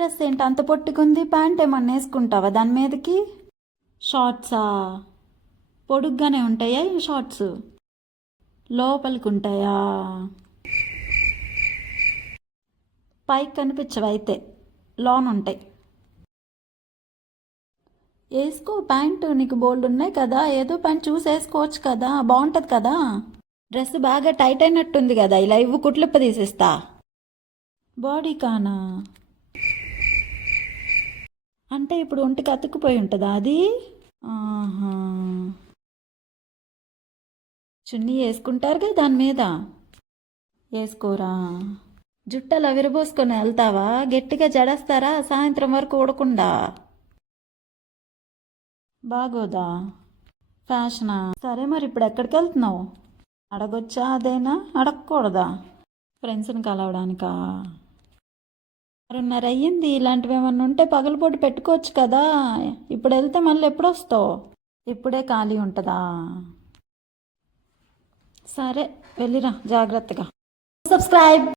Dress ఏంటి అంత పొట్టుకుంది? Pant ఏమన్నా వేసుకుంటావా దాని మీదకి? షార్ట్సా? పొడుగ్గానే ఉంటాయా ఈ షార్ట్స్? లోపలికి ఉంటాయా? పైకి కనిపించవు అయితే, లోన్ ఉంటాయి. వేసుకో ప్యాంటు, నీకు బోల్డ్ ఉన్నాయి కదా, ఏదో ప్యాంట్ చూసి వేసుకోవచ్చు కదా, బాగుంటుంది కదా. డ్రెస్ బాగా టైట్ అయినట్టుంది కదా, ఇలా ఇవ్వు కుట్లిప్ప తీసిస్తా. బాడీ కానా? అంటే ఇప్పుడు ఒంటికి అతుక్కుపోయి ఉంటుందా అది? ఆహా, చున్నీ వేసుకుంటారుగా దాని మీద. వేసుకోరా? జుట్టలా విరబోసుకొని వెళ్తావా? గట్టిగా జడేస్తారా సాయంత్రం వరకు ఊడకుండా? బాగోదా? ఫ్యాషనా? సరే మరి ఇప్పుడు ఎక్కడికి వెళ్తున్నావు? అడగొచ్చా అదేనా? అడగకూడదా? ఫ్రెండ్స్ని కలవడానికా? 6:30 అయ్యింది. ఇలాంటివి ఏమన్నా ఉంటే పగలపూట పెట్టుకోవచ్చు కదా. ఇప్పుడు వెళ్తే మళ్ళీ ఎప్పుడు వస్తావు? ఇప్పుడే ఖాళీ ఉంటుందా? సరే వెళ్ళిరా జాగ్రత్తగా. సబ్స్క్రైబ్.